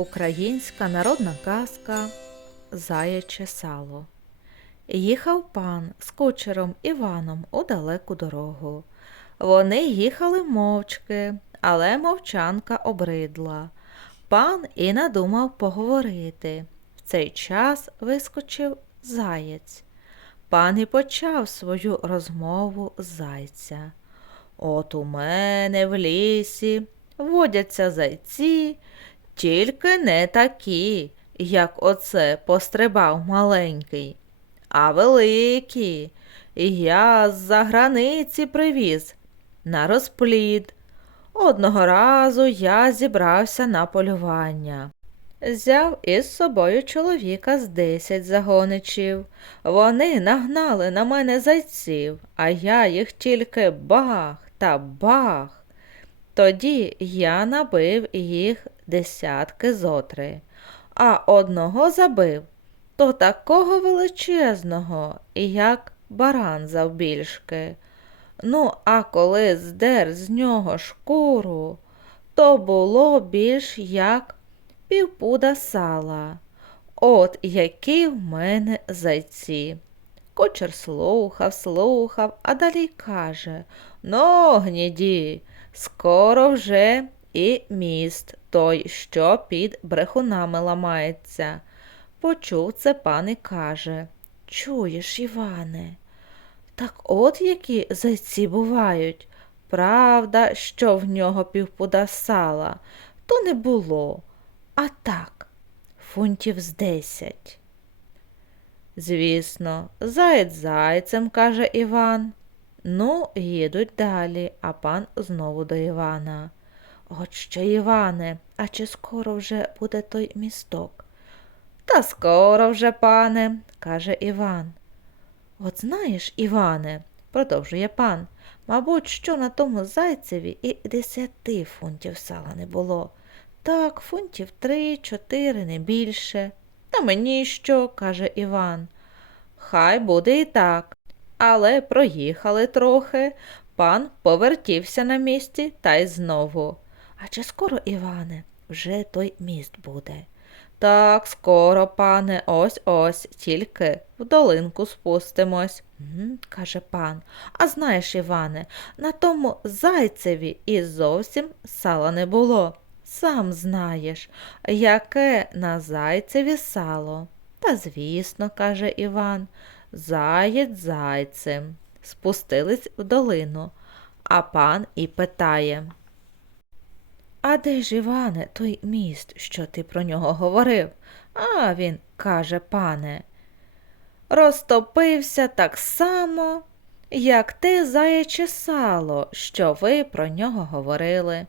Українська народна казка Заяче сало. Їхав пан з кучером Іваном у далеку дорогу. Вони їхали мовчки, але мовчанка обридла. Пан і надумав поговорити. В цей час вискочив заєць. Пан і почав свою розмову з зайця. От у мене в лісі водяться зайці, тільки не такі, як оце пострибав маленький, а великі. Я з-за границі привіз на розплід. Одного разу я зібрався на полювання. Взяв із собою чоловіка з десять загоничів. Вони нагнали на мене зайців, а я їх тільки бах та бах. Тоді я набив їх десятки зотри, а одного забив, то такого величезного, як баран завбільшки. Ну, а коли здер з нього шкуру, то було більш як півпуда сала. От які в мене зайці. Кочер слухав, слухав, а далі каже Ну, гніді, скоро вже і міст той, що під брехунами ламається. Почув це пан і каже Чуєш, Іване? Так от які зайці бувають. Правда, що в нього півпуда сала, то не було, а так, фунтів з десять. Звісно, заєць зайцем, каже Іван. Ну, їдуть далі, а пан знову до Івана. От що, Іване, а чи скоро вже буде той місток? Та скоро вже, пане, каже Іван. От знаєш, Іване, продовжує пан, мабуть, що на тому зайцеві і десяти фунтів сала не було. Так, фунтів три-чотири, не більше. Та мені що, каже Іван. Хай буде і так. Але проїхали трохи, пан повертівся на місці та й знову. А чи скоро, Іване, вже той міст буде? Так, скоро, пане, ось ось, тільки в долинку спустимось, «М, каже пан. А знаєш, Іване, на тому зайцеві і зовсім сала не було. Сам знаєш, яке на зайцеві сало. Та звісно, каже Іван, заєць зайцем. Спустились в долину, а пан і питає. А де ж, Іване, той міст, що ти про нього говорив? А він, каже пане, розтопився так само, як те заяче сало, що ви про нього говорили.